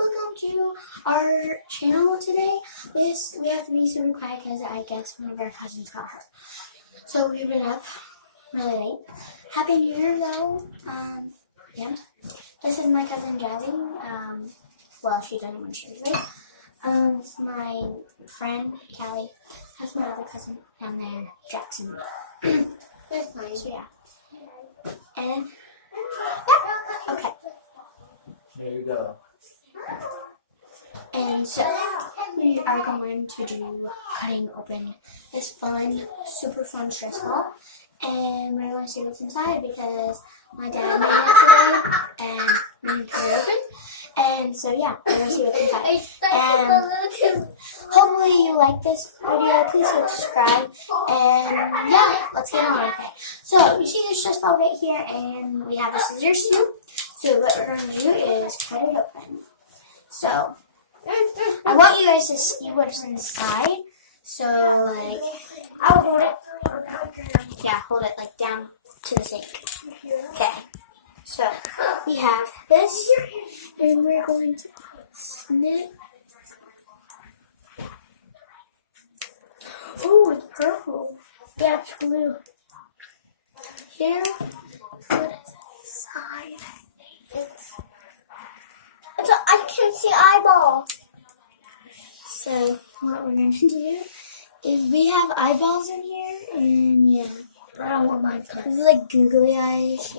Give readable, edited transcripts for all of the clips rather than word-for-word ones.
welcome to our channel today. We have to be super quiet because I guess one of our cousins got hurt. So we've been up really late. Happy New Year though. Yeah. This is my cousin Jazzy. Well, she doesn't when she's late. It's my friend Callie. That's my other cousin down there, Jackson. That's nice. So yeah. And yeah. Okay. There you go. And so we are going to do cutting open this fun, super fun stress ball. And we're going to see what's inside because my dad made it today and we need to cut it open. And so yeah, we're going to see what's inside. And hopefully you like this video. Please subscribe. And yeah, let's get on with it. So you see this stress ball right here and we have the scissors too. So what we're going to do is cut it open. So I want you guys to see what's inside. So like, I'll hold it. Yeah, hold it like down to the sink. Okay. So we have this, and we're going to snip. Oh, it's purple. Yeah, it's blue. Here, what is inside? I can see eyeball. So what we're going to do is we have eyeballs in here, and yeah. But I don't want mine cut. This is like googly eyes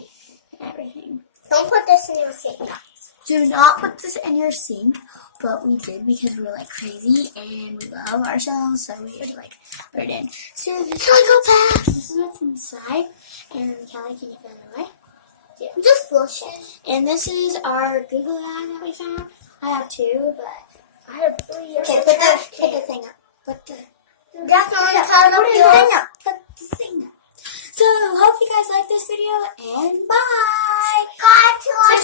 and everything. Don't put this in your sink, guys. Do not put this in your sink, but we did because we're like crazy and we love ourselves, so we would like put it in. So psychopath. This is what's inside, and Callie, can you throw it away? Yeah. Just flush it. And this is our googly eye that we found. I have two, but I have 3. okay, put the thing up. Put the That's the only time put the thing up. Put the thing up. So hope you guys like this video, and bye. God,